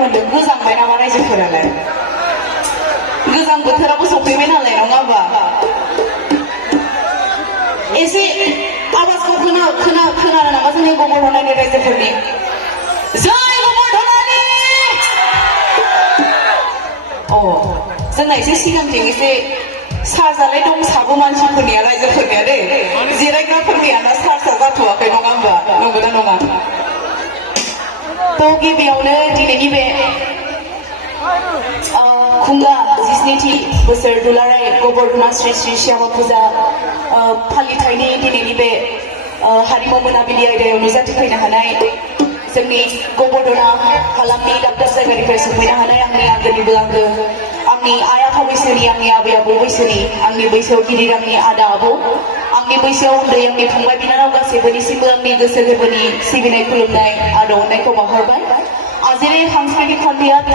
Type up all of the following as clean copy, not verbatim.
मोनदों गोजांबाय नामा रायजोफोरालाय गोजां बोथोराबो सफैबाय नालाय नङा होमबा एसे आवाजखौ खोनानो नामा जोंनि गबरधनानि रायजोफोरनि जय गबरधनानि जोंना एसे सिगांथिं एसे चार्जालाय दंसाबो मानसिफोरनिया रायजोफोरनिया दै जिरायग्राफोरनिया ना चार्जआ जाथ'वाखै नङा होमबा नंगौना नङा थ' गिबियावनो दिनैनि बे खुंगा 17थि बोसोर दुलाराय गबरधना श्री श्री श्यामा फुजा फालिथायनि दिनैनि बे हारिमु मोनाबिलि आयदायाव नुजाथिफैनो हानाय जोंनि गबरधना हालामनि दाब दाब जायगानिफ्राय सफैनो हानाय आंनि आंगोनिबो आंगो आंनि आइ आफा बैसोनि आंनि आबै आबौ बैसोनि आंनि बैसोआव गिदिर आंनि आदा आबौ आंनि बैसोआव उन्दै आंनि फंबाय बिनानाव गासैबोनिसिमबो आंनि गोसो गोरबोनि सिबिनाय खुलुमनाय आरो अननायखौ बावहरबाय আজিৰ এই সাংস্কৃতিক সন্ধিয়াত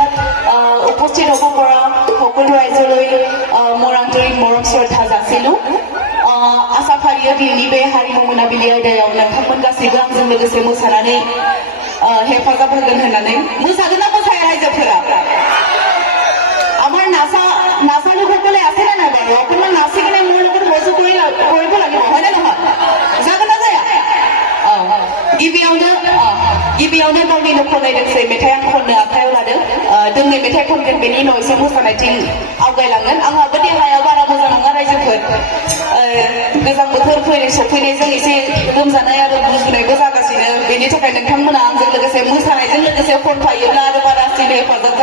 উপস্থিত হ'ব পৰা সকলো ৰাইজলৈ মোৰ আন্তৰিক মৰম শ্ৰদ্ধা যাচিলোঁ आसा फारियो दिनैनि बे हारिमु मोनाबिलि आयदायाव नोंथांमोन गासैबो आंजों लोगोसे मोसानानै हेफाजाब होगोन होननानै मोसागोन ना मोसाया रायजोफोरा আমাৰ নাচাসকলে আছেনে নাই বাৰু অকণমান নাচি কিনে মোৰ লগত সহযোগ কৰিব লাগিব হয়নে নহয় जागोन ना जाया गिबियावनो गावनि खननाय दोंसे मेथाइ आं खननो आखायाव लादों दोंनै मेथाइ खनगोन बेनि उनाव एसे मोसानायथिं आवगायलांगोन आंहाबो देहाया बारा मोजां नङा रायजोफोर गोजां बोथोर सफैनायजों एसे लोमजानाय आरो गुजुनायबो जागासिनो बेनि थाखाय नोंथांमोना आंजों लोगोसे मोसानायजों लोगोसे खनफायोब्ला आरो बारासिन हेफाजाब